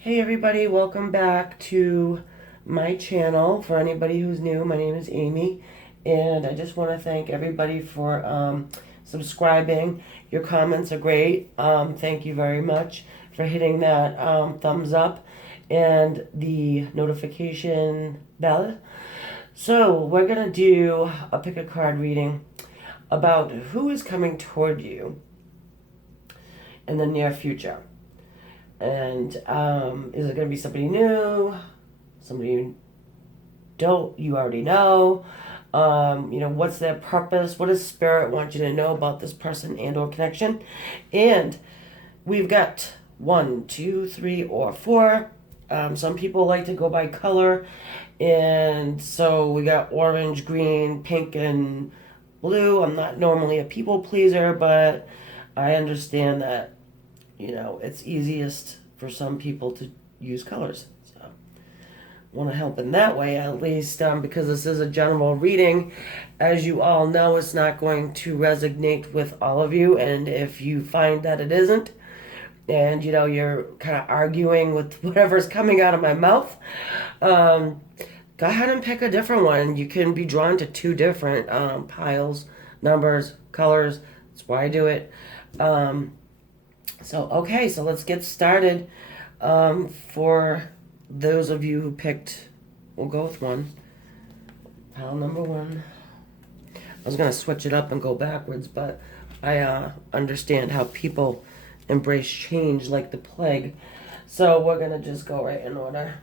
Hey everybody, welcome back to my channel. For anybody who's new, my name is Amy, and I just want to thank everybody for subscribing. Your comments are great. Thank you very much for hitting that thumbs up and the notification bell. So we're going to do a pick a card reading about who is coming toward you in the near future. And is it going to be somebody new, somebody you already know? What's their purpose? What does Spirit want you to know about this person and or connection? And we've got 1, 2, 3, or 4. Some people like to go by color, and so we got orange, green, pink, and blue. I'm not normally a people pleaser, but I understand that it's easiest for some people to use colors. So want to help in that way, at least, because this is a general reading. As you all know, it's not going to resonate with all of you, and if you find that it isn't, and you're kind of arguing with whatever's coming out of my mouth, go ahead and pick a different one. You can be drawn to 2 different piles, numbers, colors. That's why I do it. So let's get started. For those of you who picked, we'll go with 1. Pile number 1. I was going to switch it up and go backwards, but I understand how people embrace change like the plague. So we're going to just go right in order.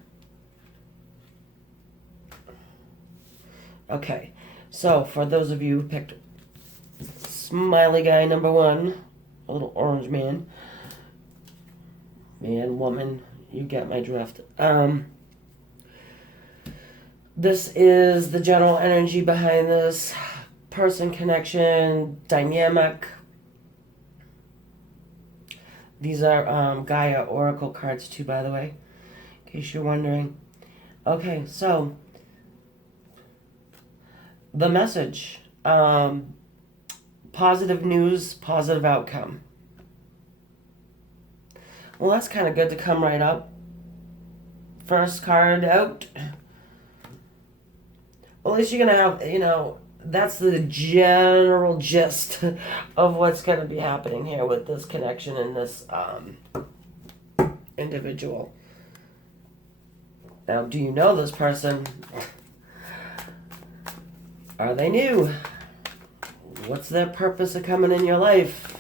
Okay, so for those of you who picked smiley guy number 1, a little orange man, woman, you get my drift. This is the general energy behind this person, connection, dynamic. These are Gaia Oracle cards too, by the way, in case you're wondering. Okay, so the message, positive news, positive outcome. Well, that's kind of good to come right up. First card out. Well, at least you're going to have, that's the general gist of what's going to be happening here with this connection and this individual. Now, do you know this person? Are they new? What's their purpose of coming in your life?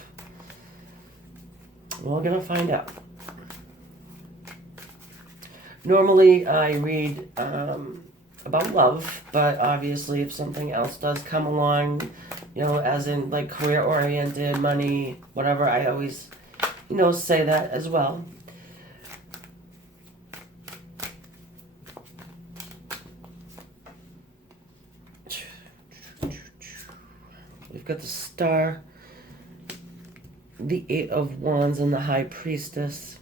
We're going to find out. Normally, I read about love, but obviously if something else does come along, as in like career-oriented, money, whatever, I always, say that as well. We've got the Star, the 8 of Wands, and the High Priestess.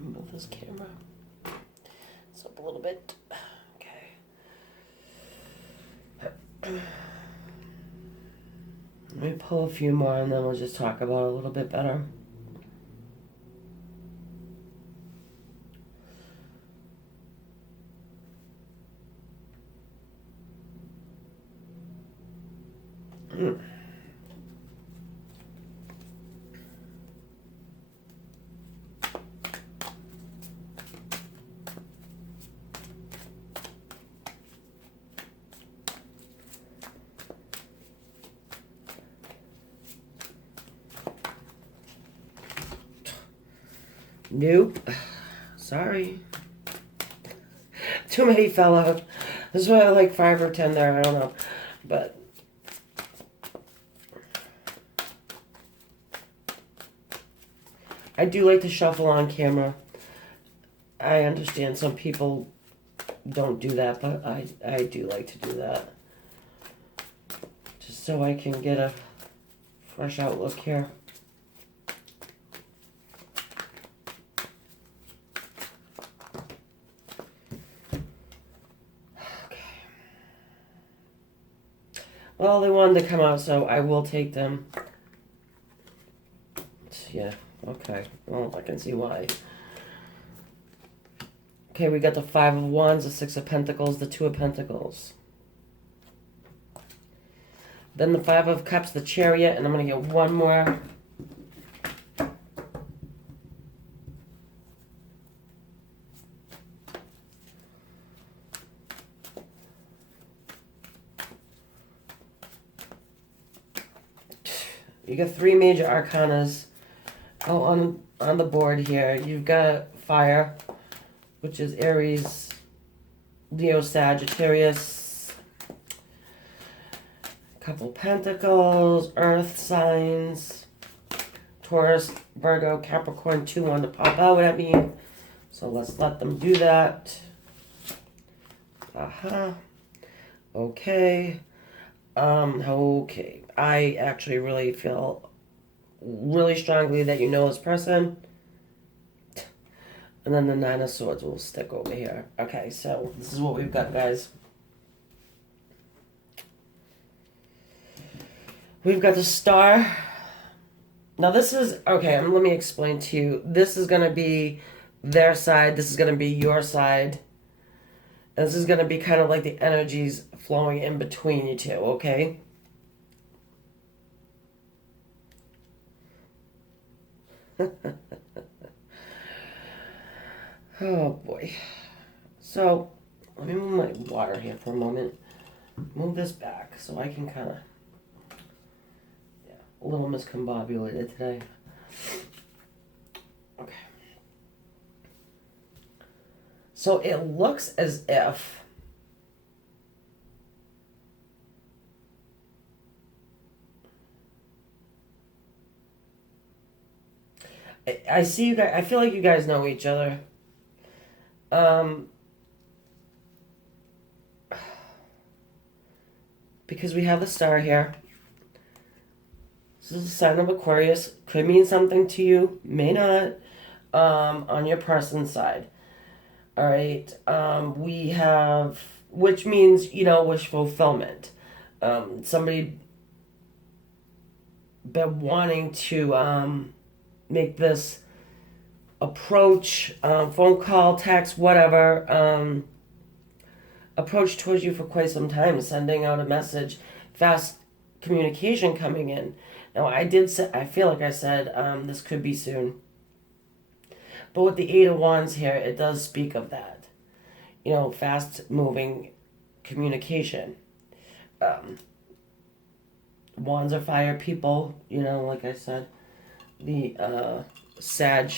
Move this camera. It's up a little bit. Okay. Let me pull a few more and then we'll just talk about it a little bit better. Nope. Sorry. Too many fell out. There's probably like 5 or 10 there, I don't know. But I do like to shuffle on camera. I understand some people don't do that, but I do like to do that. Just so I can get a fresh outlook here. Well, they wanted to come out, so I will take them. Let's see Yeah, okay. Well, I can see why. Okay, we got the Five of Wands, the Six of Pentacles, the Two of Pentacles. Then the Five of Cups, the Chariot, and I'm going to get one more. You got three major arcanas on the board here. You've got fire, which is Aries, Leo, Sagittarius. Couple pentacles, earth signs, Taurus, Virgo, Capricorn, 2-1 to pop out at me. So let's let them do that. Aha. Okay. Okay. I actually really feel really strongly that you know this person. And then the Nine of Swords will stick over here. Okay, so this is what we've got, guys. We've got the Star. Now this is, okay, let me explain to you. This is going to be their side. This is going to be your side. And this is going to be kind of like the energies flowing in between you two, okay? Oh, boy. So, let me move my water here for a moment. Move this back so I can kind of... Yeah, a little miscombobulated today. Okay. So, it looks as if... I see you guys... I feel like you guys know each other. Because we have the Star here. This is a sign of Aquarius. Could mean something to you, may not, on your person's side. All right. We have, which means, wish fulfillment. Somebody been wanting to make this approach, phone call, text, whatever, approach towards you for quite some time, sending out a message, fast communication coming in. Now, I feel like I said, this could be soon. But with the Eight of Wands here, it does speak of that. Fast moving communication. Wands are fire people, like I said. The Sag,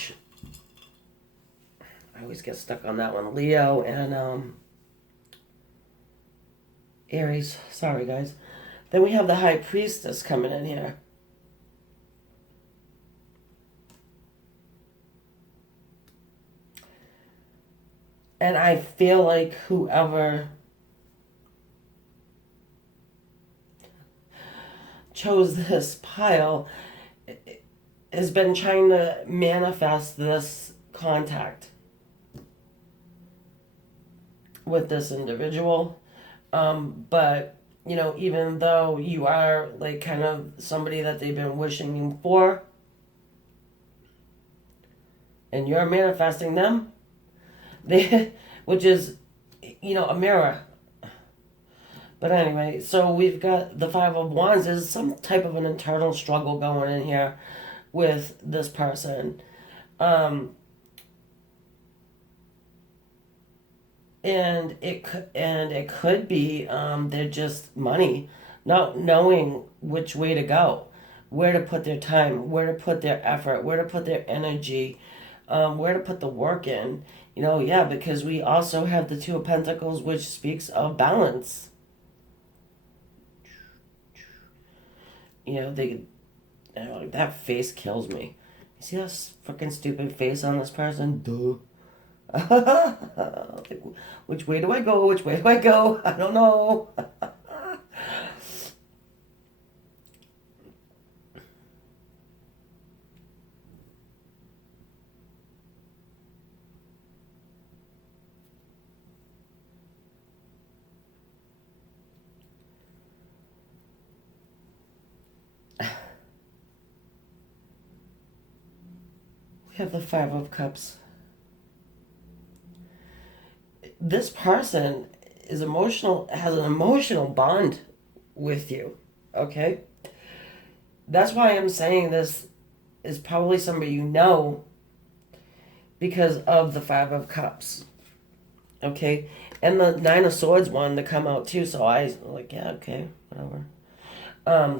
I always get stuck on that one. Leo and Aries. Sorry, guys. Then we have the High Priestess coming in here. And I feel like whoever chose this pile has been trying to manifest this contact with this individual. But, even though you are like kind of somebody that they've been wishing for, and you're manifesting them, which is, a mirror. But anyway, so we've got the Five of Wands. There's some type of an internal struggle going in here with this person. And it could be they're just money, not knowing which way to go, where to put their time, where to put their effort, where to put their energy, where to put the work in. Because we also have the Two of Pentacles, which speaks of balance. That face kills me. You see that freaking stupid face on this person? Duh. Which way do I go? Which way do I go? I don't know. We have the Five of Cups. This person is emotional, has an emotional bond with you, okay? That's why I'm saying this is probably somebody you know because of the Five of Cups, okay? And the Nine of Swords wanted to come out too, so I was like, yeah, okay, whatever.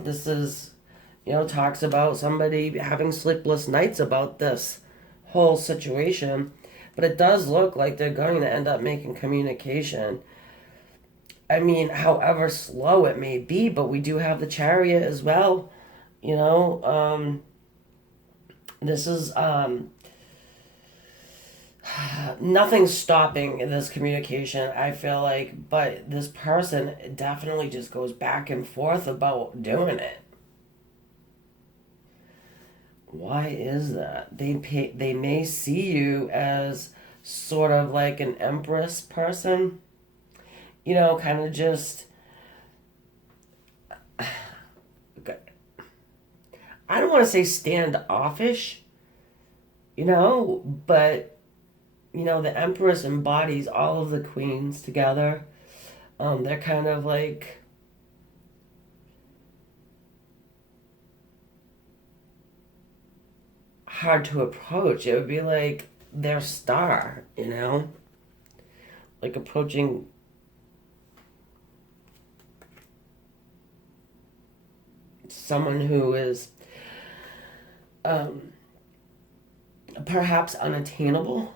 This is, talks about somebody having sleepless nights about this whole situation, but it does look like they're going to end up making communication. I mean, however slow it may be, but we do have the Chariot as well. This is nothing's stopping this communication, I feel like, but this person definitely just goes back and forth about doing it. Why is that? They may see you as sort of like an empress person, kind of just. I don't want to say standoffish, but the Empress embodies all of the queens together. They're kind of like hard to approach. It would be like their star, like approaching someone who is perhaps unattainable.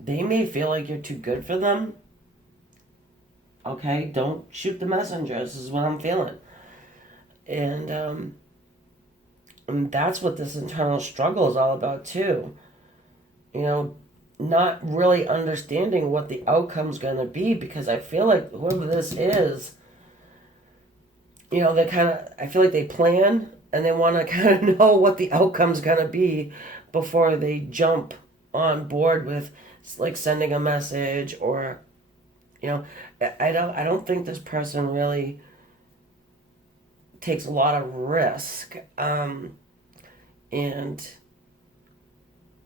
They may feel like you're too good for them. Okay, don't shoot the messenger. This is what I'm feeling. And that's what this internal struggle is all about too. Not really understanding what the outcome's going to be, because I feel like whoever this is, they kind of, I feel like they plan and they want to kind of know what the outcome's going to be before they jump on board with like sending a message or, I don't think this person really takes a lot of risk, and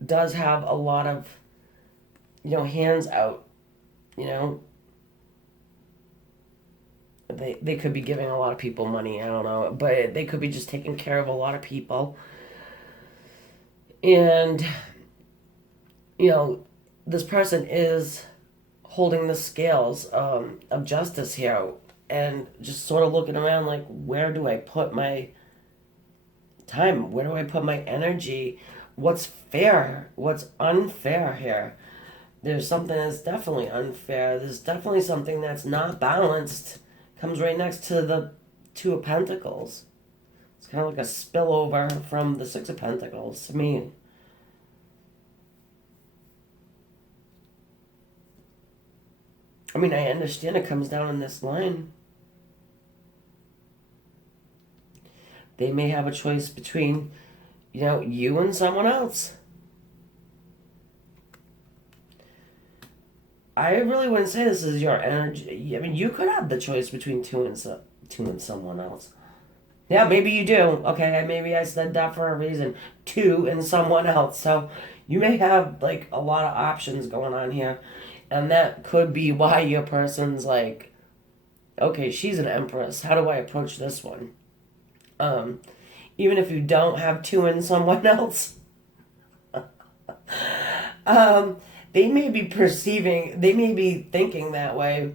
does have a lot of, hands out, they could be giving a lot of people money, I don't know, but they could be just taking care of a lot of people. And, this person is holding the scales of justice here and just sort of looking around like, where do I put my time? Where do I put my energy? What's fair? What's unfair here? There's something that's definitely unfair. There's definitely something that's not balanced. Comes right next to the Two of Pentacles. It's kind of like a spillover from the Six of Pentacles to me. I mean, I understand it comes down in this line. They may have a choice between, you and someone else. I really wouldn't say this is your energy. I mean, you could have the choice between two and someone else. Yeah, maybe you do. Okay, maybe I said that for a reason. Two and someone else. So you may have like a lot of options going on here. And that could be why your person's like, okay, she's an empress. How do I approach this one? Even if you don't have two and someone else. They may be thinking that way.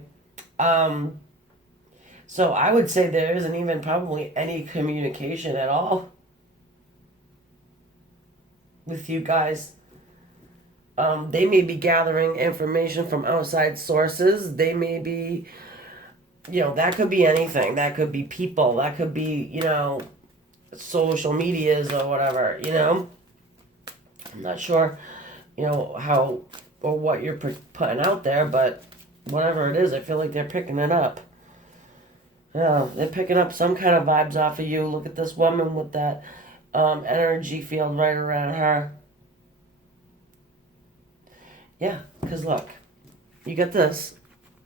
So I would say there isn't even probably any communication at all with you guys. They may be gathering information from outside sources. They may be, that could be anything. That could be people. That could be, social medias or whatever, I'm not sure, how or what you're putting out there, but whatever it is, I feel like they're picking it up. Yeah, they're picking up some kind of vibes off of you. Look at this woman with that energy field right around her. Yeah, because look, you get this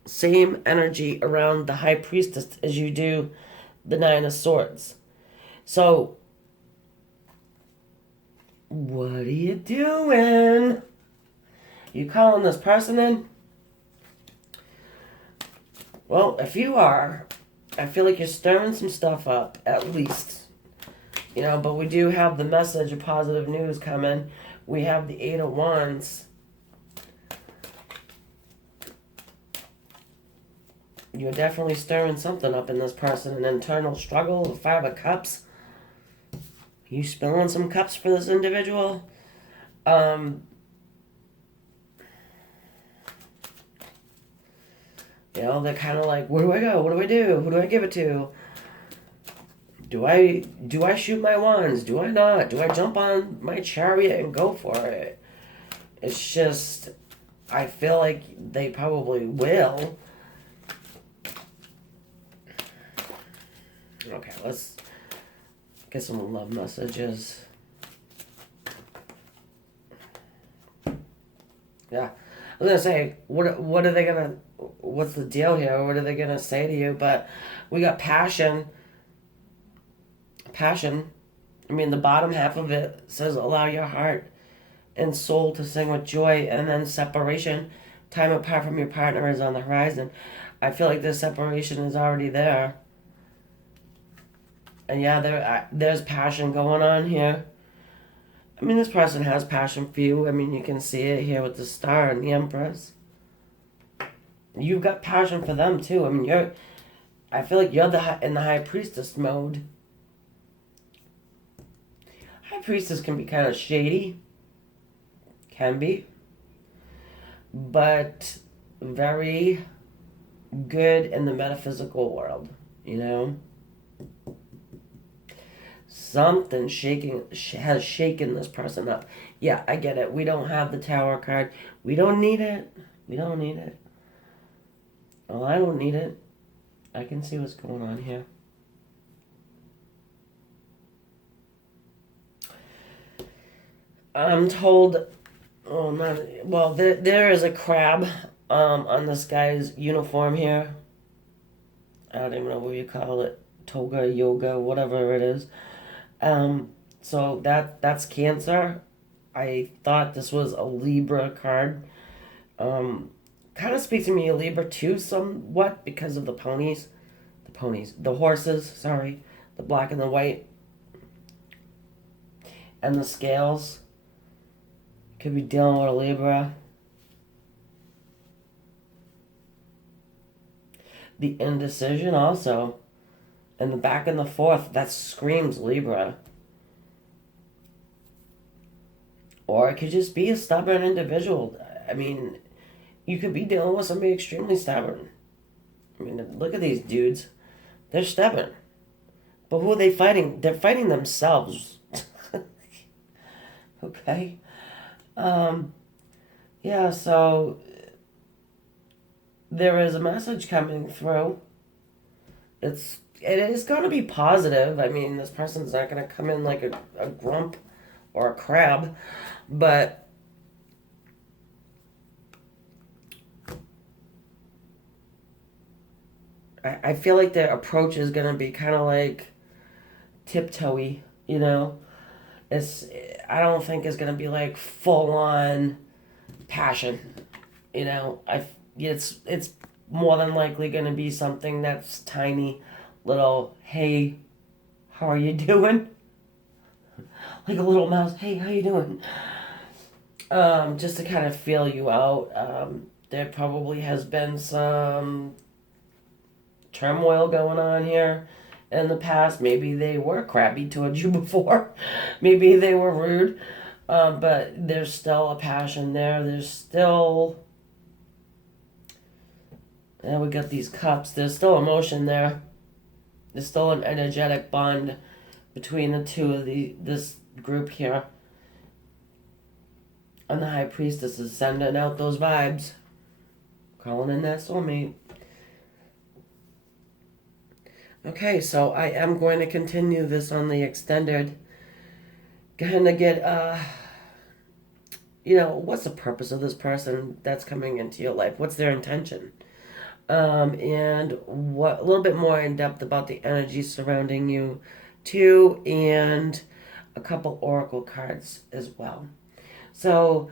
same energy around the High Priestess as you do the Nine of Swords. So What are you doing? You calling this person in? Well, if you are, I feel like you're stirring some stuff up, at least. But we do have the message of positive news coming. We have the Eight of Wands. You're definitely stirring something up in this person. An internal struggle, the Five of Cups. You spilling some cups for this individual? They're kind of like, where do I go? What do I do? Who do I give it to? Do I shoot my wands? Do I not? Do I jump on my chariot and go for it? It's just, I feel like they probably will. Okay, let's get some love messages. Yeah. I was gonna say, what are they gonna, what's the deal here? What are they gonna say to you? But we got passion. Passion. I mean, the bottom half of it says, allow your heart and soul to sing with joy, and then separation. Time apart from your partner is on the horizon. I feel like this separation is already there. And yeah, there's passion going on here. I mean, this person has passion for you. I mean, you can see it here with the Star and the Empress. You've got passion for them too. I mean, I feel like you're in the High Priestess mode. High Priestess can be kind of shady. Can be. But very good in the metaphysical world, Something has shaken this person up. Yeah, I get it. We don't have the Tower card. We don't need it. We don't need it. Well, I don't need it. I can see what's going on here. I'm told, there is a crab on this guy's uniform here. I don't even know what you call it. Toga, yoga, whatever it is. So that's Cancer. I thought this was a Libra card. Kind of speaks to me a Libra too, somewhat, because of the horses, sorry, the black and the white, and the scales. Could be dealing with a Libra. The indecision also. And the back and the forth, that screams Libra. Or it could just be a stubborn individual. I mean, you could be dealing with somebody extremely stubborn. I mean, look at these dudes. They're stubborn. But who are they fighting? They're fighting themselves. Okay? Yeah, so there is a message coming through. It is going to be positive. I mean, this person's not going to come in like a grump or a crab, but I feel like their approach is going to be kind of like tiptoey, I don't think it's going to be like full on passion, it's more than likely going to be something that's tiny, little, hey, how are you doing? Like a little mouse, hey, how you doing? Just to kind of feel you out. There probably has been some turmoil going on here in the past. Maybe they were crabby towards you before. Maybe they were rude. But there's still a passion there. There's still... And we got these cups. There's still emotion there. There's still an energetic bond between the two of this group here. And the High Priestess is sending out those vibes. Calling in that soulmate. Okay, so I am going to continue this on the extended. Kind of get, what's the purpose of this person that's coming into your life? What's their intention? And a little bit more in depth about the energy surrounding you too, and a couple oracle cards as well. So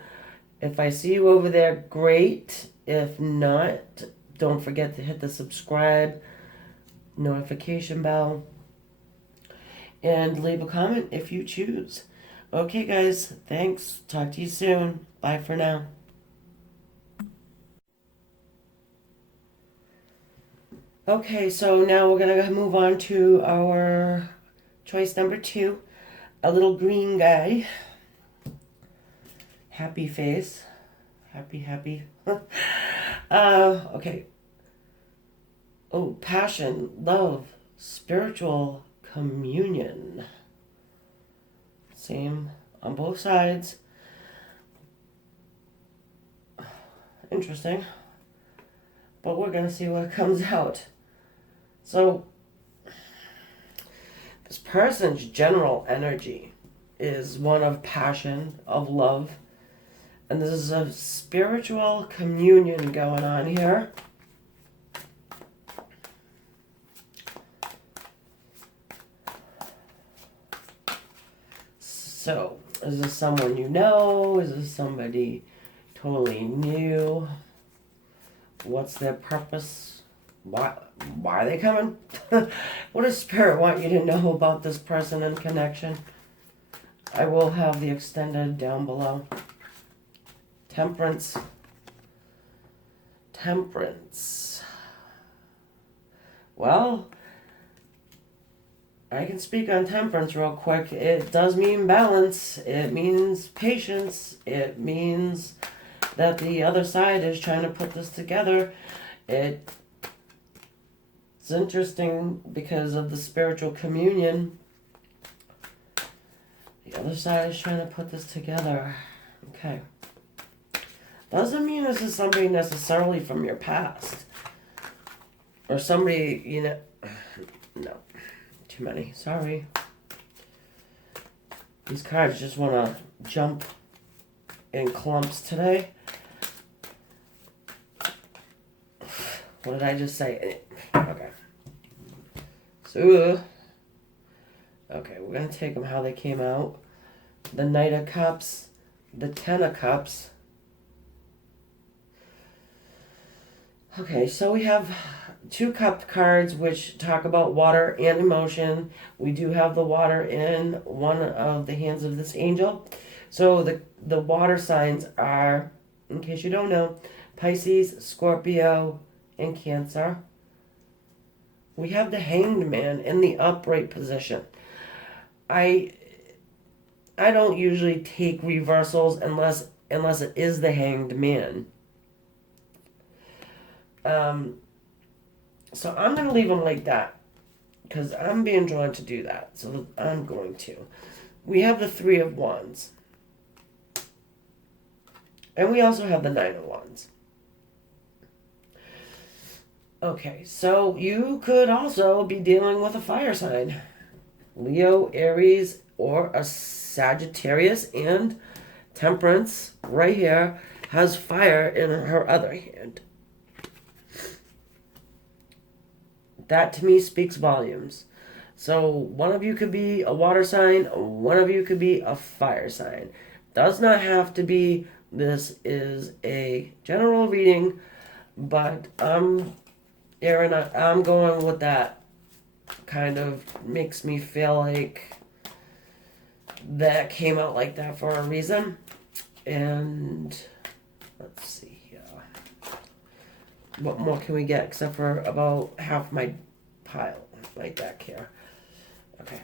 if I see you over there, great. If not, don't forget to hit the subscribe, notification bell, and leave a comment if you choose. Okay, guys, thanks. Talk to you soon. Bye for now. Okay, so now we're going to move on to our choice number 2. A little green guy. Happy face. Happy. Okay. Oh, passion, love, spiritual communion. Same on both sides. Interesting. But we're going to see what comes out. So, this person's general energy is one of passion, of love. And there's a spiritual communion going on here. So, is this someone you know? Is this somebody totally new? What's their purpose? Why are they coming? What does Spirit want you to know about this person and connection? I will have the extended down below. Temperance. Well, I can speak on temperance real quick. It does mean balance. It means patience. It means that the other side is trying to put this together. It's interesting because of the spiritual communion. The other side is trying to put this together. Okay. Doesn't mean this is somebody necessarily from your past. Or somebody, no. Too many. Sorry. These cards just want to jump in clumps today. What did I just say? Okay. So, okay, we're going to take them how they came out. The Knight of Cups, the Ten of Cups. Okay, so we have 2 cup cards which talk about water and emotion. We do have the water in one of the hands of this angel. So the water signs are, in case you don't know, Pisces, Scorpio, and Cancer. We have the Hanged Man in the upright position. I don't usually take reversals unless it is the Hanged Man. So I'm going to leave them like that because I'm being drawn to do that. So I'm going to. We have the 3 of Wands. And we also have the 9 of Wands. Okay, so you could also be dealing with a fire sign. Leo, Aries, or a Sagittarius, and Temperance right here has fire in her other hand. That to me speaks volumes. So one of you could be a water sign, one of you could be a fire sign. Does not have to be. This is a general reading, but I'm going with that. Kind of makes me feel like that came out like that for a reason. And let's see. What more can we get except for about half my pile, my deck here? Okay.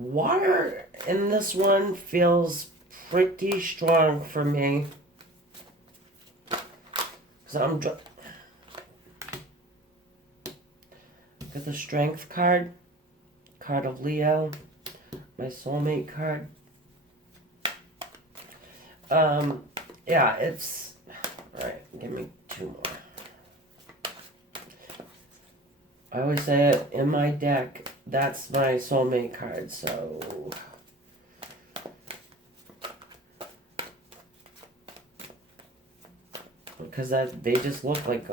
Water in this one feels pretty strong for me. So I'm got the Strength card of Leo, my soulmate card. Yeah, it's all right. Give me 2 more. I always say it in my deck, that's my soulmate card, so because they just look like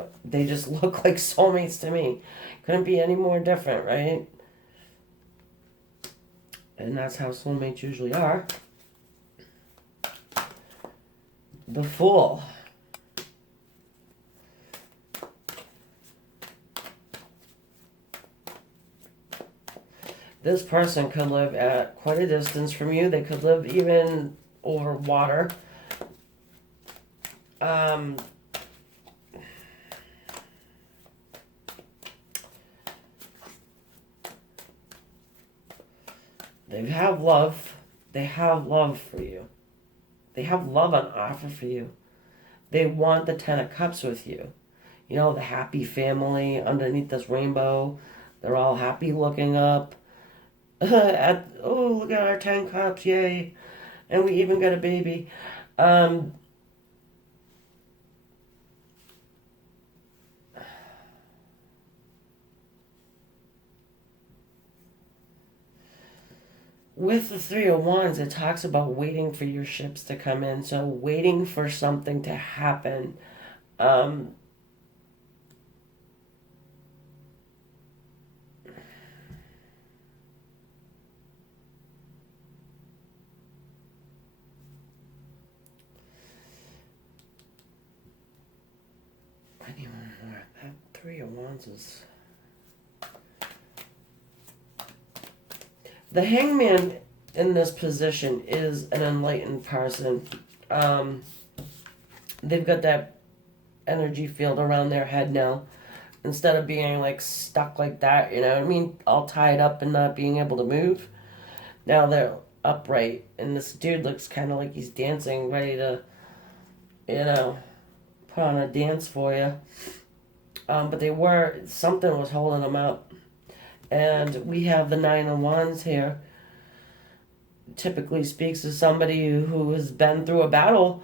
soulmates to me. Couldn't be any more different, right? And that's how soulmates usually are. The Fool. This person could live at quite a distance from you. They could live even over water. Um, they have love. They have love for you. They have love on offer for you. They want the Ten of Cups with you. You know, the happy family underneath this rainbow. They're all happy looking up. Look at our 10 cups, yay. And we even got a baby. Um, with the Three of Wands, it talks about waiting for your ships to come in. So waiting for something to happen. Um, anyone more? That Three of Wands is... The Hangman in this position is an enlightened person. They've got that energy field around their head now. Instead of being like stuck like that, you know what I mean? All tied up and not being able to move. Now they're upright. And this dude looks kind of like he's dancing, ready to, you know, put on a dance for you. But something was holding them up. And we have the Nine of Wands here. Typically speaks to somebody who has been through a battle,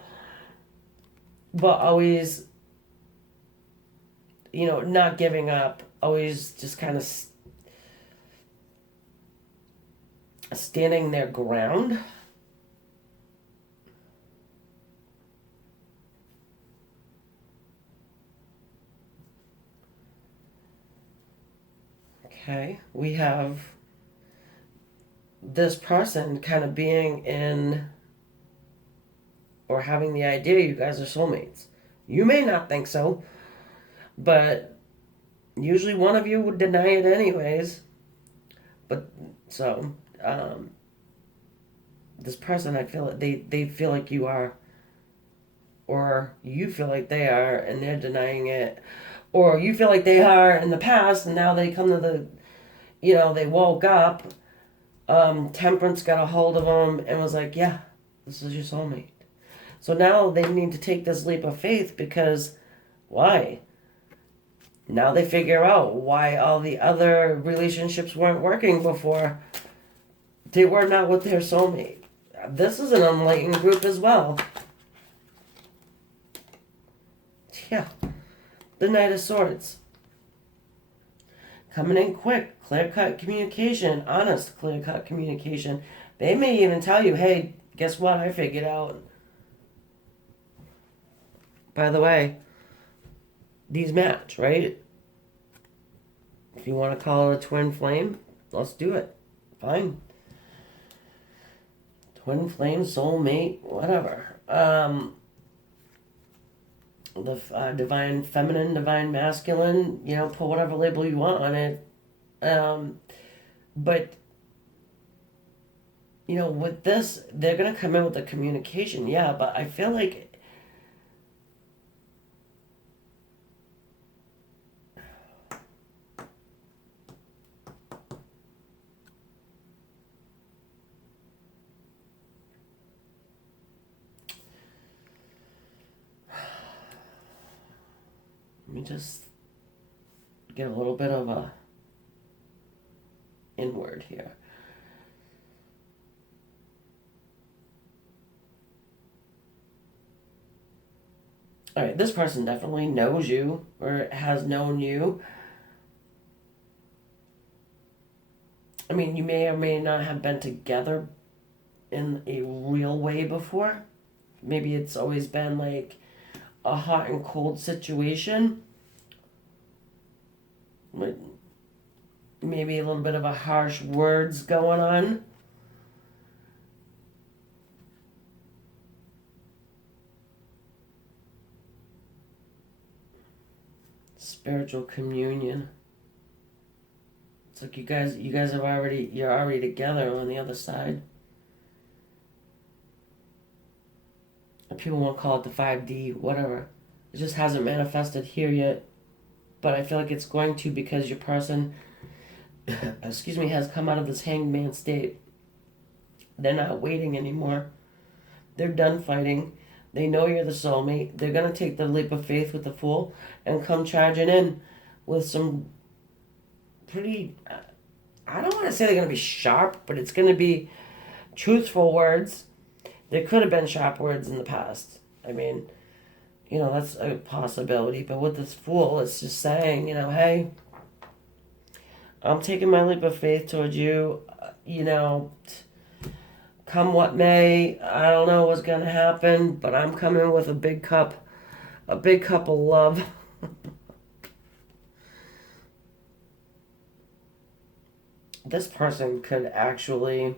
but always, you know, not giving up, always just kind of standing their ground. Okay, we have this person kind of being in or having the idea you guys are soulmates. You may not think so, but usually one of you would deny it anyways. But so, this person, I feel they feel like you are, or you feel like they are, and they're denying it, or you feel like they are in the past, and now they come to the, you know, they woke up. Temperance got a hold of them and was like, yeah, this is your soulmate. So now they need to take this leap of faith because why? Now they figure out why all the other relationships weren't working before. They were not with their soulmate. This is an enlightened group as well. Yeah. The Knight of Swords. Coming in quick, clear-cut communication, honest clear-cut communication. They may even tell you, hey, guess what? I figured out. By the way, these match, right? If you want to call it a twin flame, let's do it. Fine. Twin flame, soulmate, whatever. The divine feminine, divine masculine, you know, put whatever label you want on it. But, you know, with this, they're going to come in with the communication, yeah, but I feel like let me just get a little bit of a inward here. All right, this person definitely knows you or has known you. I mean, you may or may not have been together in a real way before. Maybe it's always been like a hot and cold situation. With maybe a little bit of a harsh words going on. Spiritual communion. It's like you're already together on the other side. And people won't call it the 5D, whatever. It just hasn't manifested here yet. But I feel like it's going to, because your person, excuse me, has come out of this hanged man state. They're not waiting anymore. They're done fighting. They know you're the soulmate. They're going to take the leap of faith with the Fool and come charging in with some pretty, I don't want to say they're going to be sharp, but it's going to be truthful words. There could have been sharp words in the past. I mean, that's a possibility. But with this Fool, it's just saying, hey, I'm taking my leap of faith towards you. Come what may, I don't know what's going to happen, but I'm coming with a big cup of love. This person could actually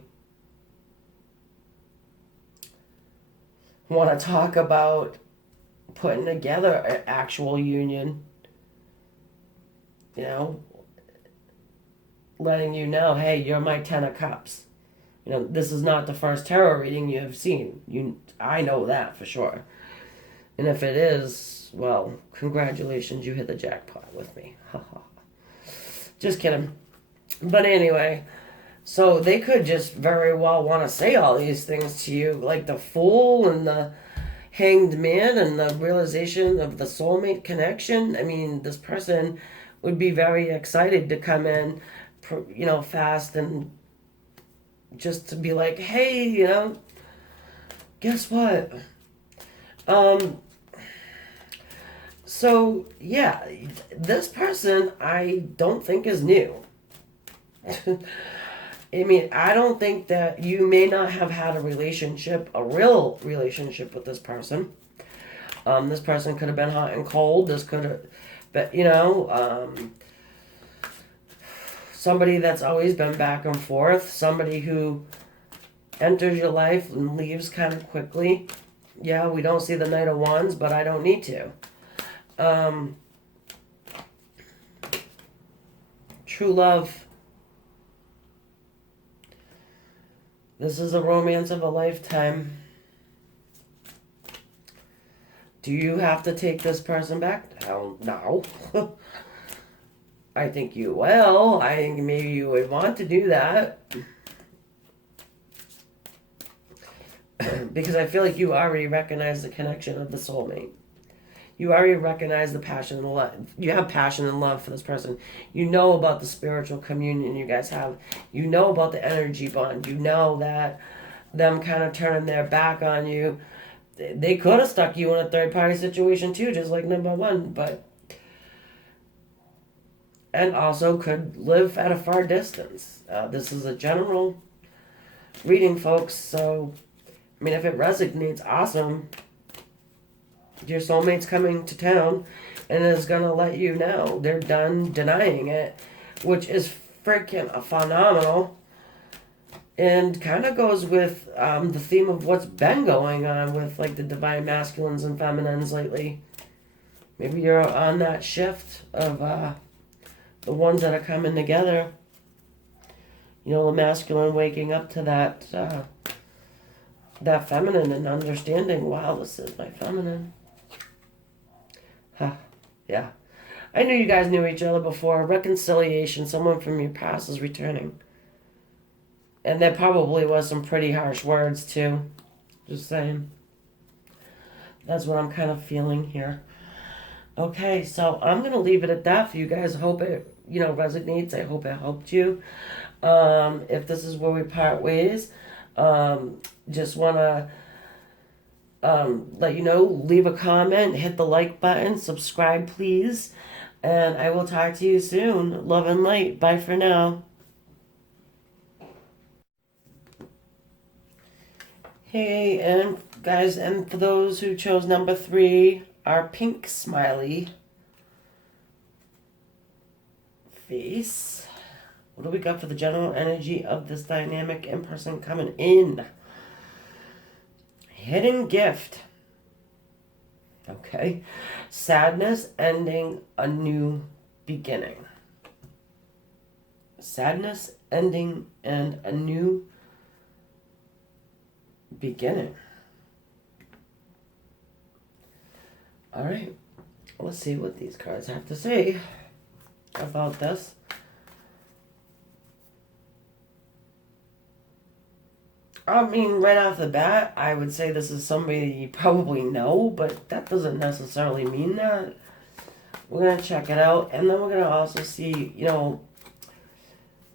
want to talk about putting together an actual union. Letting you know, hey, you're my 10 of cups. This is not the first tarot reading you have seen. I know that for sure. And if it is, well, congratulations, you hit the jackpot with me. Just kidding. But anyway, so they could just very well want to say all these things to you, like the Fool and the Hanged Man and the realization of the soulmate connection. I mean, this person would be very excited to come in, fast and just to be like, hey, guess what? So, yeah, this person I don't think is new. I mean, I don't think that you may not have had a real relationship with this person. This person could have been hot and cold. This could have been, somebody that's always been back and forth. Somebody who enters your life and leaves kind of quickly. Yeah, we don't see the Knight of Wands, but I don't need to. True love. This is a romance of a lifetime. Do you have to take this person back? Hell no. I think you will. I think maybe you would want to do that. Because I feel like you already recognize the connection of the soulmate. You already recognize the passion and love. You have passion and love for this person. You know about the spiritual communion you guys have. You know about the energy bond. You know that them kind of turning their back on you. They could have stuck you in a third-party situation too, just like number one, but... And also could live at a far distance. This is a general reading, folks, so... I mean, if it resonates, awesome. Your soulmate's coming to town and is going to let you know. They're done denying it, which is freaking phenomenal. And kind of goes with the theme of what's been going on with like the divine masculines and feminines lately. Maybe you're on that shift of the ones that are coming together. The masculine waking up to that feminine and understanding, wow, this is my feminine. Yeah. I knew you guys knew each other before. Reconciliation, someone from your past is returning. And there probably was some pretty harsh words too. Just saying. That's what I'm kind of feeling here. Okay, so I'm going to leave it at that for you guys. I hope it, resonates. I hope it helped you. If this is where we part ways, just want to let you know, leave a comment, hit the like button, subscribe please, and I will talk to you soon. Love and light. Bye for now. Hey, and guys, and for those who chose number 3, our pink smiley face. What do we got for the general energy of this dynamic in person coming in? Hidden gift. Okay. Sadness ending a new beginning. Sadness ending and a new beginning. All right. Let's see what these cards have to say about this. I mean, right off the bat, I would say this is somebody you probably know, but that doesn't necessarily mean that. We're going to check it out, and then we're going to also see,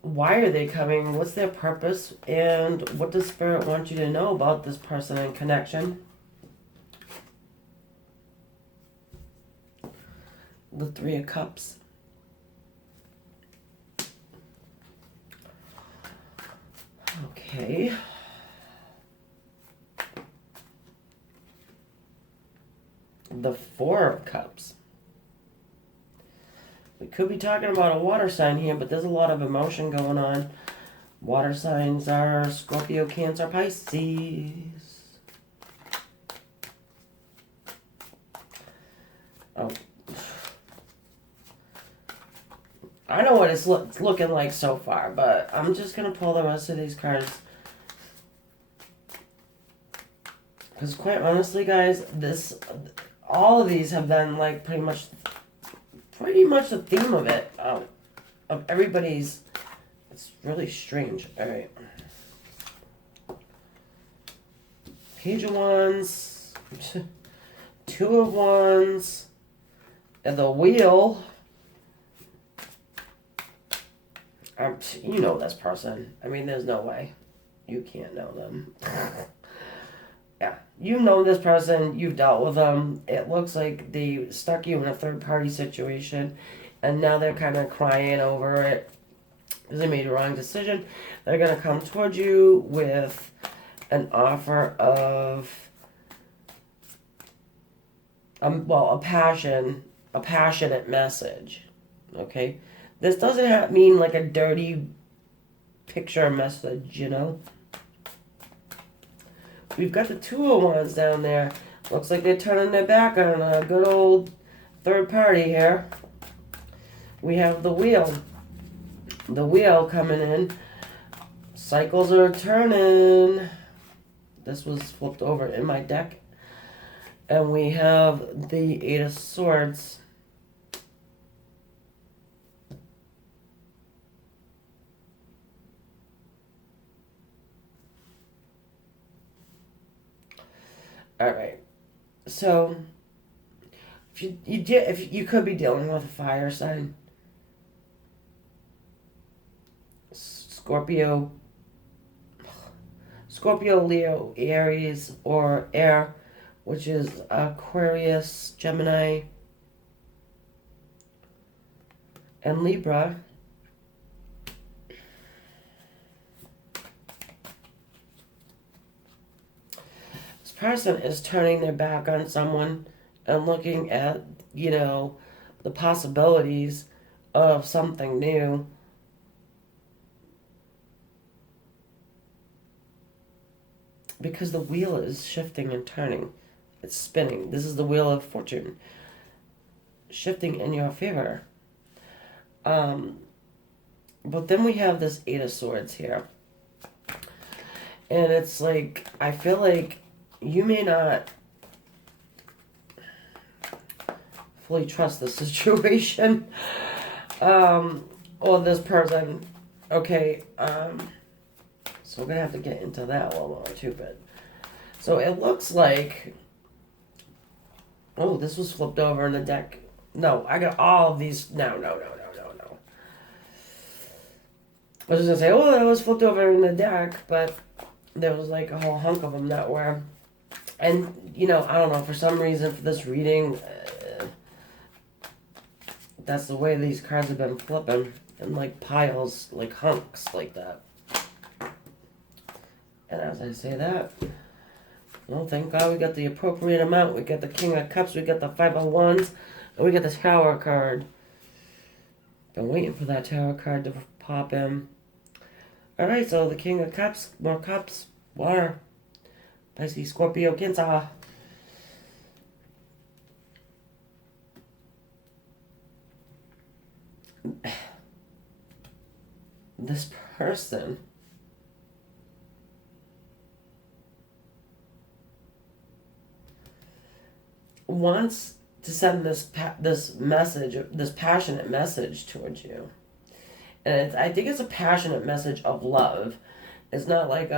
why are they coming, what's their purpose, and what does Spirit want you to know about this person and connection. The 3 of Cups. Okay. The 4 of Cups. We could be talking about a water sign here, but there's a lot of emotion going on. Water signs are Scorpio, Cancer, Pisces. Oh. I know what it's looking like so far, but I'm just going to pull the rest of these cards. Because quite honestly, guys, all of these have been like pretty much the theme of it, of everybody's. It's really strange. All right. Page of Wands, 2 of Wands, and the Wheel. You know this person. I mean, there's no way you can't know them. Yeah, you know this person, you've dealt with them. It looks like they stuck you in a third-party situation, and now they're kind of crying over it because they made a wrong decision. They're going to come towards you with an offer of, a passionate message, okay? This doesn't mean like a dirty picture message, We've got the 2 of Wands down there. Looks like they're turning their back on a good old third party here. We have the Wheel. The Wheel coming in. Cycles are turning. This was flipped over in my deck. And we have the 8 of Swords. All right, so if you could be dealing with a fire sign, Scorpio, Leo, Aries, or Air, which is Aquarius, Gemini, and Libra. Person is turning their back on someone and looking at, the possibilities of something new. Because the wheel is shifting and turning. It's spinning. This is the Wheel of Fortune. Shifting in your favor. But then we have this 8 of Swords here. And it's like, I feel like you may not fully trust the situation, or this person. Okay, so we're gonna have to get into that a little more too, but so it looks like, oh, this was flipped over in the deck. No, I got all of these. No. I was just gonna say, oh, that was flipped over in the deck, but there was like a whole hunk of them that were. And, I don't know, for some reason, for this reading, that's the way these cards have been flipping. In, like, piles, like hunks, like that. And as I say that, Well, thank God we got the appropriate amount. We got the King of Cups, we got the Five of Wands, and we got the Tower card. Been waiting for that Tower card to pop in. Alright, so the King of Cups, more cups, water, Pisces, Scorpio, Cancer. This person wants to send this message, this passionate message towards you, and I think it's a passionate message of love. It's not like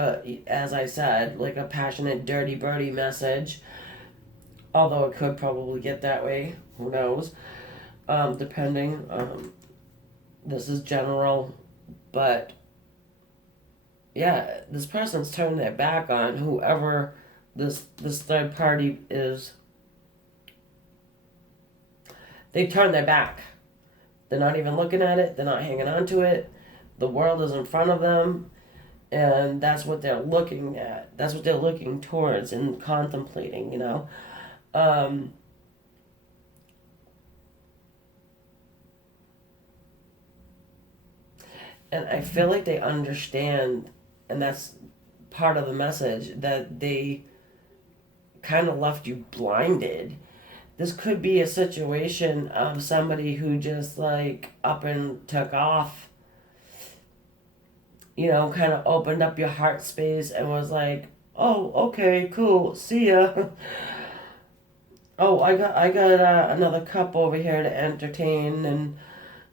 as I said, like a passionate dirty birdie message. Although it could probably get that way. Who knows? Depending. This is general, but yeah, this person's turned their back on whoever this third party is. They turned their back. They're not even looking at it. They're not hanging on to it. The world is in front of them, and that's what they're looking at. That's what they're looking towards and contemplating. And I feel like they understand, and that's part of the message, that they kind of left you blinded. This could be a situation of somebody who just like up and took off, kind of opened up your heart space and was like, oh, okay, cool, see ya. Oh, I got another cup over here to entertain, and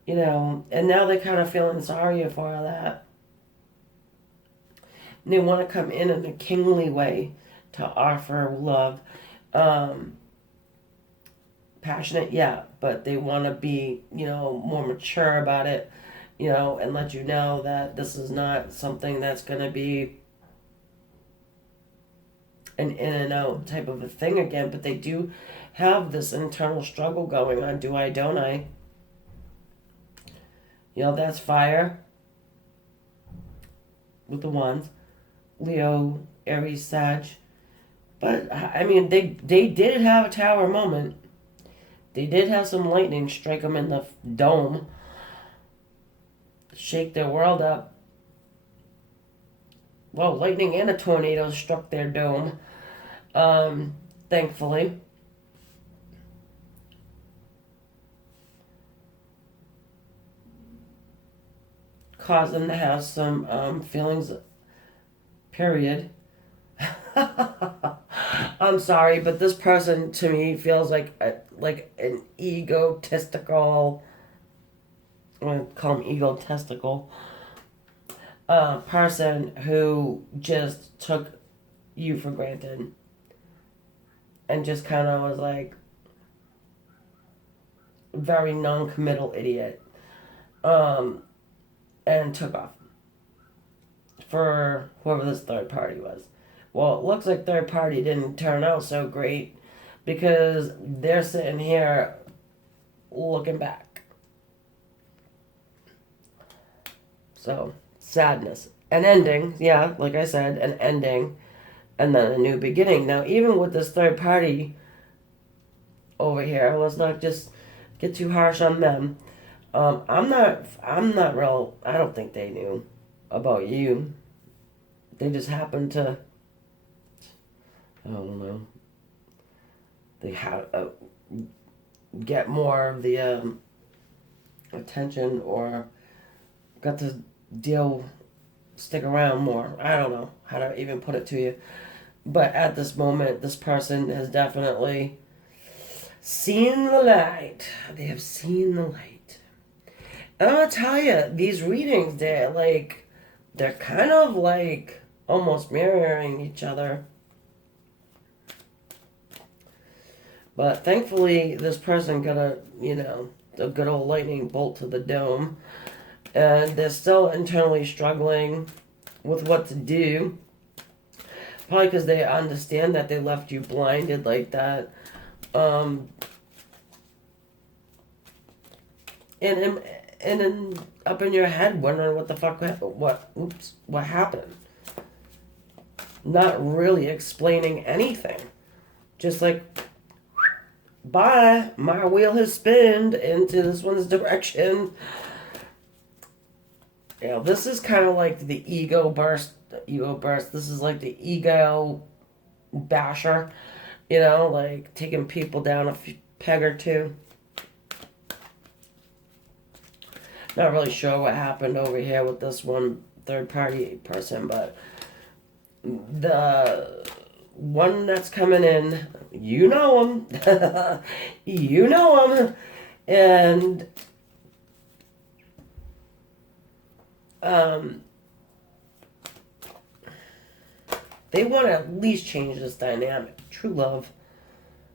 and now they're kind of feeling sorry for that. And they want to come in a kingly way to offer love. Passionate, yeah, but they want to be, more mature about it, and let you know that this is not something that's going to be an in and out type of a thing again, but they do have this internal struggle going on. Do I, don't I? That's fire with the wands. Leo, Aries, Sag. But, I mean, they did have a tower moment. They did have some lightning strike them in the dome. Shake their world up. Well, lightning and a tornado struck their dome. Thankfully. Caused them to have some feelings. Period. I'm sorry, but this person to me feels like an egotistical. I'm gonna call him egotistical. Person who just took you for granted, and just kind of was like very non-committal idiot, and took off for whoever this third party was. Well, it looks like third party didn't turn out so great, because they're sitting here looking back. So, sadness. An ending, yeah, like I said, an ending, and then a new beginning. Now, even with this third party over here, let's not just get too harsh on them. I'm not real, I don't think they knew about you. They just happened to, I don't know, they had get more of the attention, or got to stick around more. I don't know how to even put it to you. But at this moment, this person has definitely seen the light. They have seen the light. And I'll tell you, these readings, they're kind of like almost mirroring each other. But thankfully, this person got a good old lightning bolt to the dome. And they're still internally struggling with what to do. Probably because they understand that they left you blinded like that. And up in your head, wondering what the fuck, what happened. not really explaining anything. Just like, bye, my wheel has spinned into this one's direction. You know, this is kind of like the ego burst. This is like the ego basher. You know, like taking people down a peg or two. Not really sure what happened over here with this one third party person, but the one that's coming in, you know them. You know them. And they want to at least change this dynamic. True love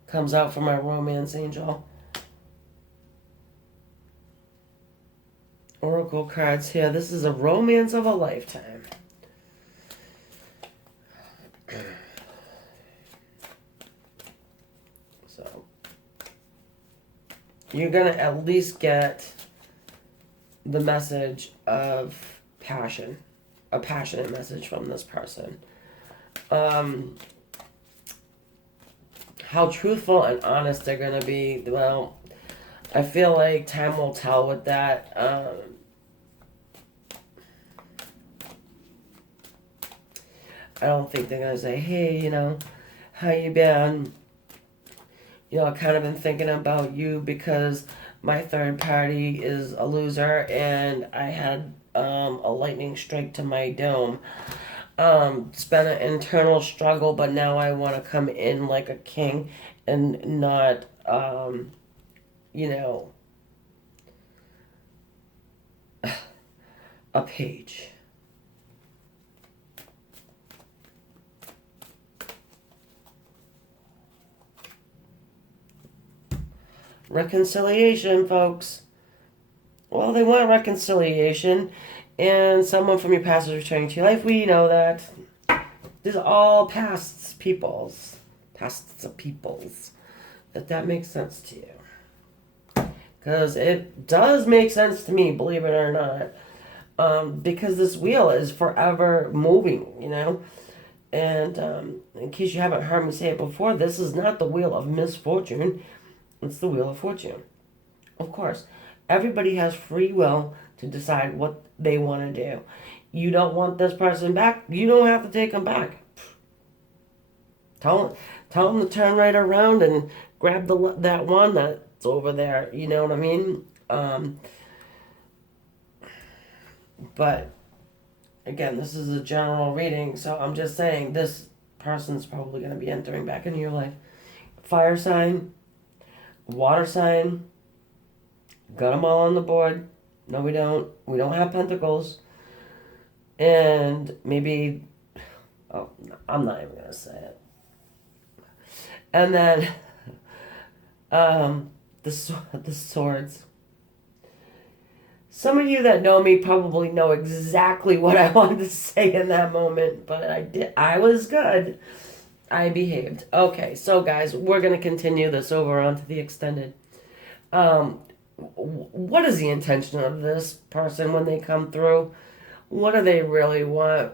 comes out for my romance angel. Oracle cards here. This is a romance of a lifetime. So, you're going to at least get the message of passion. A passionate message from this person. How truthful and honest they're going to be, well, I feel like time will tell with that. I don't think they're going to say, hey, you know, how you been? You know, I've kind of been thinking about you because my third party is a loser and I had a lightning strike to my dome. It's been an internal struggle, but now I want to come in like a king and not, you know, a page. Reconciliation, folks. Well, they want reconciliation, and someone from your past is returning to your life. We know that. These are all pasts peoples. Pasts of peoples. If that makes sense to you. Because it does make sense to me, believe it or not. Because this wheel is forever moving, you know. And in case you haven't heard me say it before, this is not the wheel of misfortune. It's the wheel of fortune. Of course, everybody has free will to decide what they want to do. You don't want this person back, you don't have to take them back. Tell them to turn right around and grab that one that's over there. You know what I mean? But again, this is a general reading, so I'm just saying this person's probably going to be entering back into your life. Fire sign, water sign, got them all on the board. No, we don't. We don't have pentacles. And maybe, oh, I'm not even going to say it. And then, the swords. Some of you that know me probably know exactly what I wanted to say in that moment, but I was good. I behaved. Okay, so guys, we're going to continue this over onto the extended. What is the intention of this person when they come through? What do they really want?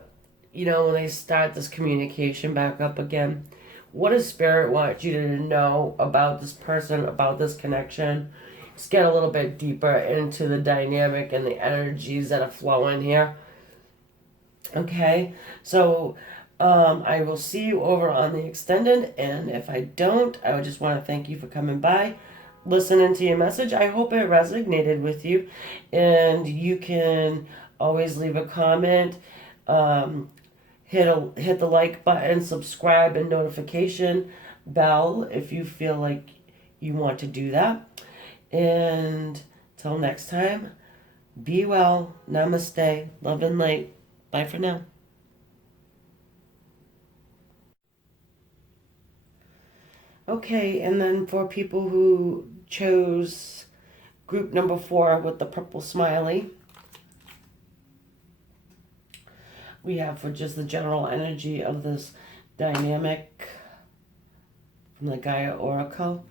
You know, when they start this communication back up again, what does Spirit want you to know about this person, about this connection? Let's get a little bit deeper into the dynamic and the energies that are flowing here. Okay, so I will see you over on the extended, and if I don't, I would just want to thank you for coming by, listening to your message. I hope it resonated with you, and you can always leave a comment, hit the like button, subscribe, and notification bell if you feel like you want to do that. And till next time, be well, namaste, love and light. Bye for now. Okay, and then for people who chose group number 4 with the purple smiley, we have for just the general energy of this dynamic from the Gaia Oracle.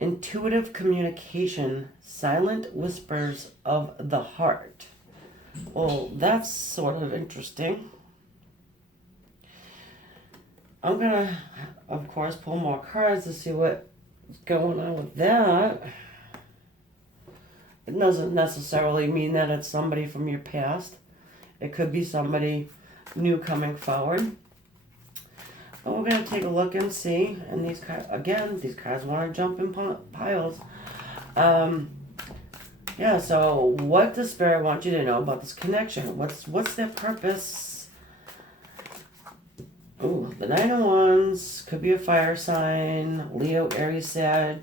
Intuitive communication, silent whispers of the heart. Well, that's sort of interesting. I'm gonna, of course, pull more cards to see what's going on with that. It doesn't necessarily mean that it's somebody from your past. It could be somebody new coming forward. But we're going to take a look and see. And these cards, again, these cards want to jump in piles. Yeah, so what does Spirit want you to know about this connection? What's their purpose? Ooh, the Nine of Wands could be a fire sign. Leo, Aries, Sag.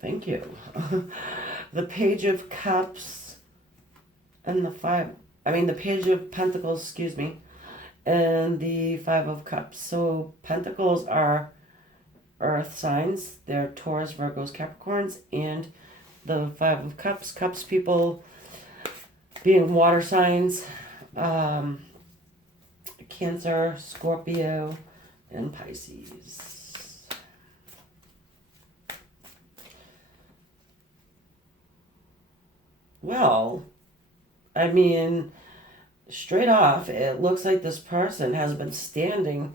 Thank you. The Page of Cups and the Page of Pentacles, excuse me, and the Five of Cups. So Pentacles are earth signs. They're Taurus, Virgos, Capricorns, and the Five of Cups. Cups people being water signs, Cancer, Scorpio, and Pisces. Well, I mean, straight off, it looks like this person has been standing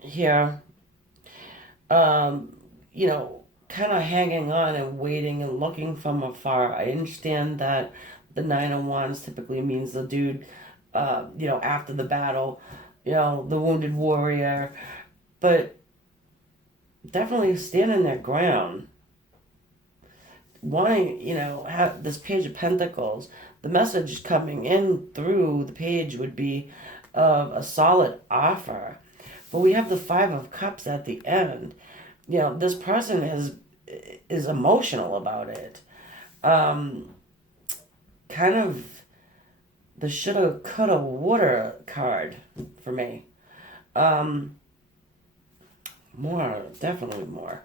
here, kind of hanging on and waiting and looking from afar. I understand that the Nine of Wands typically means the dude, after the battle, the wounded warrior, but definitely standing their ground. Wanting, have this Page of Pentacles, the message coming in through the page would be of a solid offer. But we have the Five of Cups at the end. This person is emotional about it. Kind of the shoulda, coulda, woulda card for me. More, definitely more.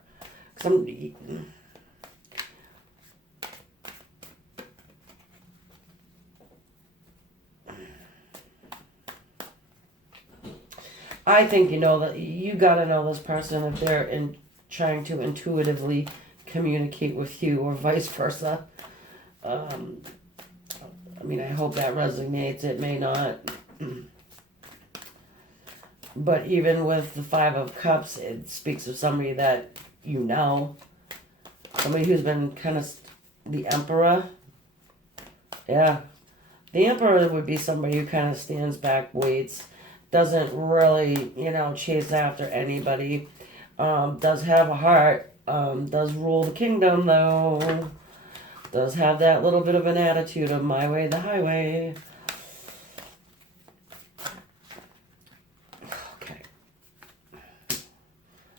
I think that you gotta know this person if they're trying to intuitively communicate with you or vice versa. I hope that resonates. It may not. But even with the Five of Cups, it speaks of somebody that somebody who's been kind of the Emperor. Yeah. The Emperor would be somebody who kind of stands back, waits, doesn't really, chase after anybody. Does have a heart. Does rule the kingdom, though. Does have that little bit of an attitude of my way, the highway. Okay.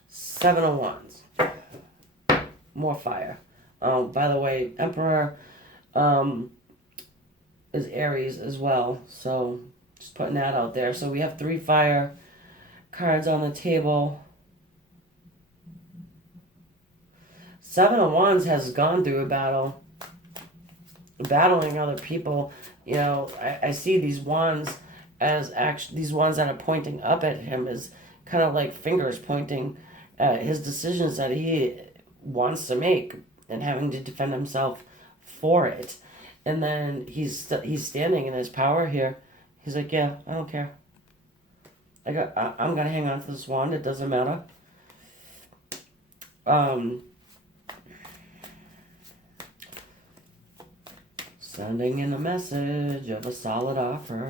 Seven of Wands. More fire. By the way, Emperor is Aries as well, so just putting that out there. So we have 3 fire cards on the table. Seven of Wands has gone through a battle, battling other people. I see these wands as these wands that are pointing up at him as kind of like fingers pointing at his decisions that he wants to make and having to defend himself for it. And then he's standing in his power here. He's like, yeah, I don't care. I'm gonna hang on to this wand. It doesn't matter. Sending in a message of a solid offer.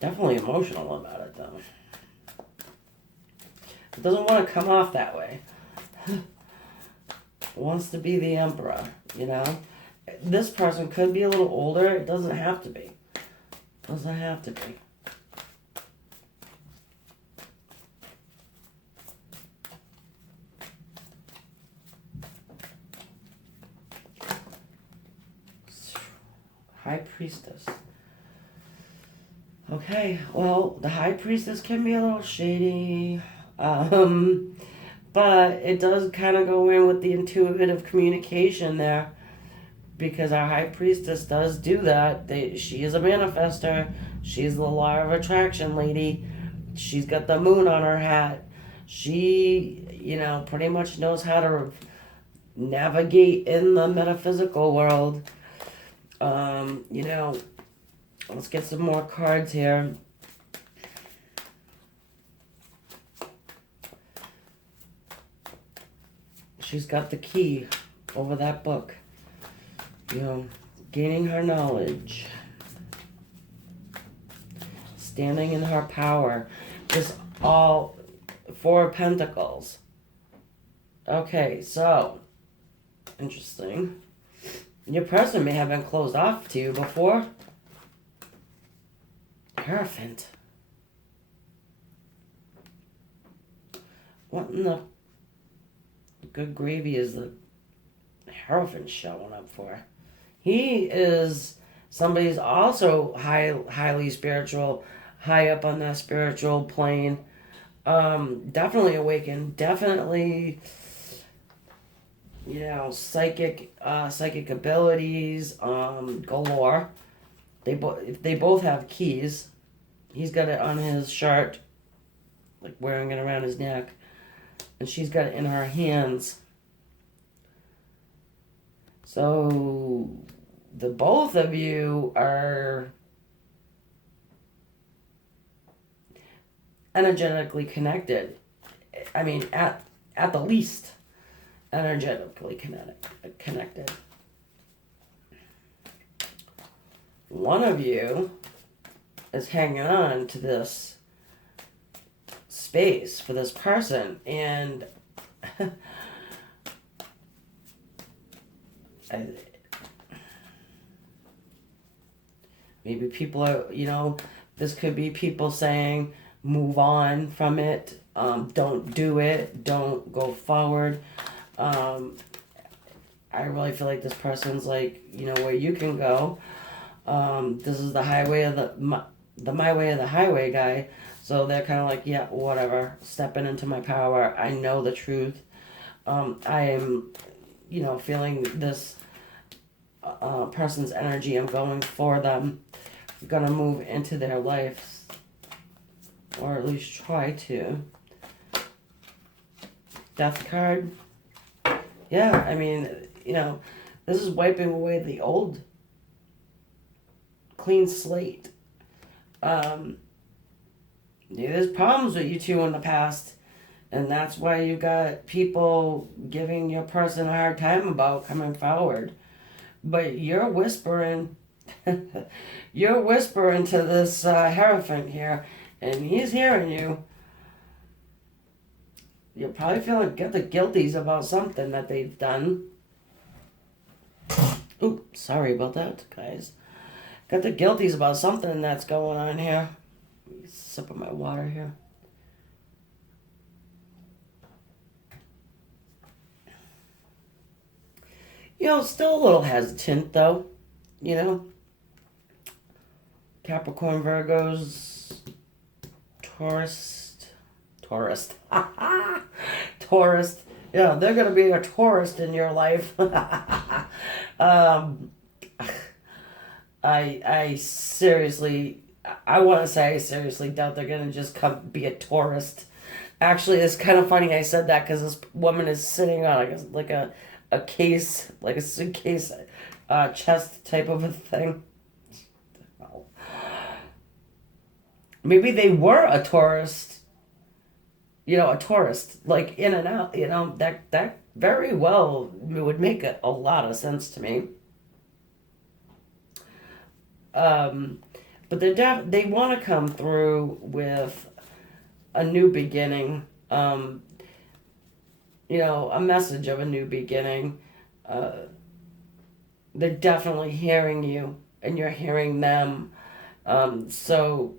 Definitely emotional about it, though. It doesn't want to come off that way. Wants to be the Emperor, This person could be a little older. It doesn't have to be. Doesn't have to be. High Priestess. Okay, well, the High Priestess can be a little shady. But it does kind of go in with the intuitive communication there. because our high priestess does do that. She is a manifester. She's the law of attraction lady. She's got the moon on her hat. She, pretty much knows how to navigate in the metaphysical world. Let's get some more cards here. She's got the key over that book. Gaining her knowledge. Standing in her power. This all 4 of Pentacles. Okay, so, interesting. Your person may have been closed off to you before. Hierophant. What in the good gravy is the Hierophant showing up for? He is somebody's also highly spiritual, high up on that spiritual plane. Definitely awakened. Definitely, psychic abilities galore. They both have keys. He's got it on his shirt, like wearing it around his neck, and she's got it in her hands. So the both of you are energetically connected. I mean, at the least, energetically connected. One of you is hanging on to this space for this person, and maybe people are, this could be people saying, move on from it, don't do it, don't go forward. I really feel like this person's like, where you can go. This is the highway of my way of the highway guy. So they're kind of like, yeah, whatever, stepping into my power. I know the truth. I am, feeling this person's energy. I'm going for them. I'm going to move into their lives. Or at least try to. Death card. Yeah, I mean, this is wiping away the old. Clean slate. There's problems with you two in the past, and that's why you got people giving your person a hard time about coming forward. But you're whispering, you're whispering to this Hierophant here, and he's hearing you. You're probably feeling get the guilties about something that they've done. Ooh, sorry about that, guys. Got the guilties about something that's going on here. Sip of my water here. Still a little hesitant though. Capricorn, Virgos, Taurus. Taurus. Yeah, they're going to be a tourist in your life. I seriously, I want to say I seriously doubt they're going to just come be a tourist. Actually, it's kind of funny I said that because this woman is sitting on like a case, like a suitcase, chest type of a thing. Maybe they were a tourist, a tourist, like in and out, that very well would make a lot of sense to me. But they want to come through with a new beginning, a message of a new beginning. They're definitely hearing you, and you're hearing them. So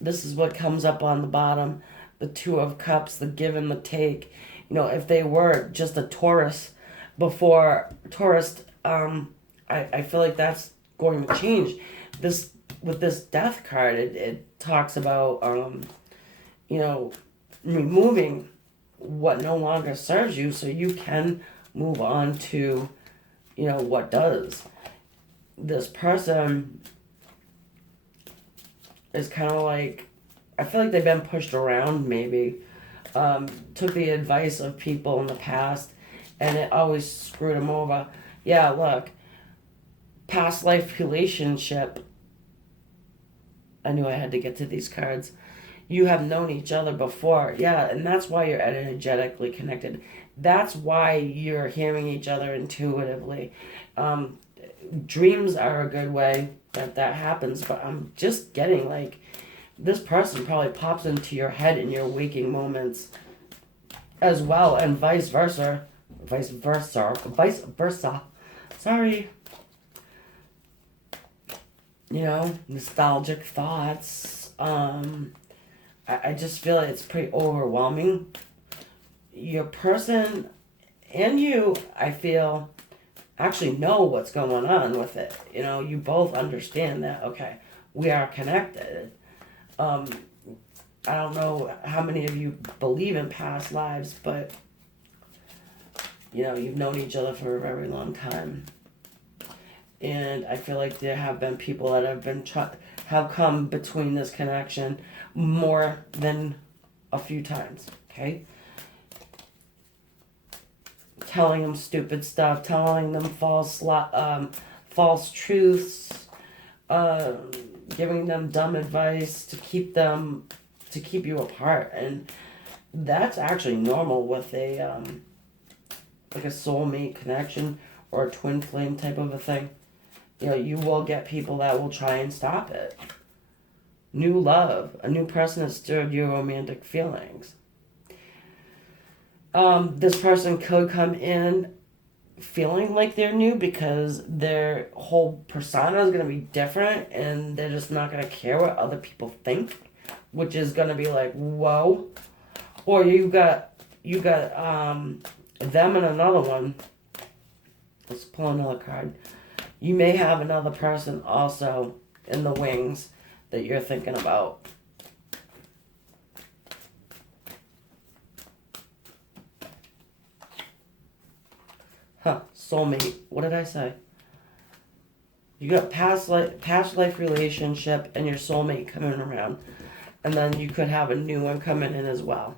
this is what comes up on the bottom, the Two of Cups, the give and the take. If they were just a tourist before I feel like that's going to change. This with this Death card, it talks about removing what no longer serves you, so you can move on to you know, what does. This person is kind of like, I feel like they've been pushed around maybe. Took the advice of people in the past and it always screwed them over. Yeah, look, past life relationship. I knew I had to get to these cards. You have known each other before. Yeah, and that's why you're energetically connected. That's why you're hearing each other intuitively. Dreams are a good way that happens, but I'm just getting like this person probably pops into your head in your waking moments as well, and vice versa. Vice versa. Vice versa. Sorry. You know, nostalgic thoughts. I just feel like it's pretty overwhelming. Your person and you, I feel, actually know what's going on with it. You know, you both understand that, okay, we are connected. I don't know how many of you believe in past lives, but, you know, you've known each other for a very long time. And I feel like there have been people that have come between this connection more than a few times, okay? Telling them stupid stuff, telling them false truths, giving them dumb advice to keep you apart, and that's actually normal with a like a soulmate connection or a twin flame type of a thing. You know, you will get people that will try and stop it. New love, a new person has stirred your romantic feelings. This person could come in feeling like they're new because their whole persona is going to be different and they're just not going to care what other people think, which is going to be like, whoa. Or you got them and another one. Let's pull another card. You may have another person also in the wings that you're thinking about. Soulmate. What did I say? You got past life relationship and your soulmate coming around. And then you could have a new one coming in as well.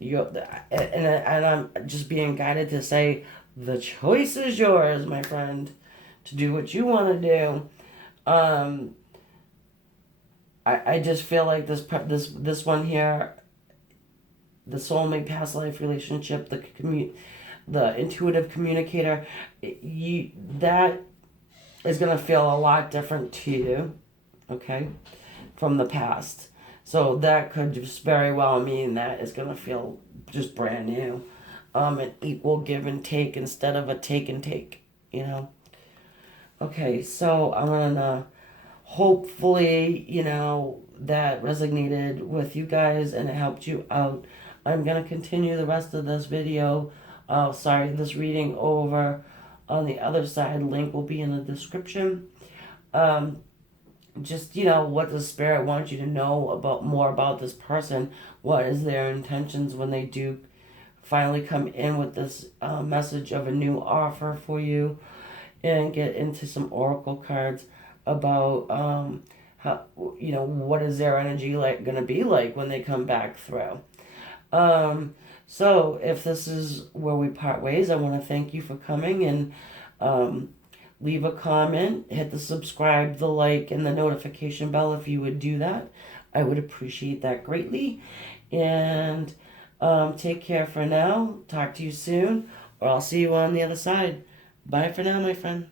And I'm just being guided to say, the choice is yours, my friend, to do what you want to do. I just feel like this one here, the soulmate past life relationship, the intuitive communicator, that is gonna feel a lot different to you, okay, from the past. So that could just very well mean that it's gonna feel just brand new, an equal give and take instead of a take and take, you know. Okay, so I'm gonna hopefully, you know, that resonated with you guys and it helped you out. I'm gonna continue the rest of this video. This reading over on the other side. Link will be in the description. Just, you know, what does Spirit want you to know more about this person? What is their intentions when they do finally come in with this message of a new offer for you? And get into some oracle cards about how, you know, what is their energy gonna be like when they come back through. So if this is where we part ways, I want to thank you for coming and leave a comment, hit the subscribe, the like, and the notification bell if you would do that. I would appreciate that greatly. And take care for now. Talk to you soon, or I'll see you on the other side. Bye for now, my friend.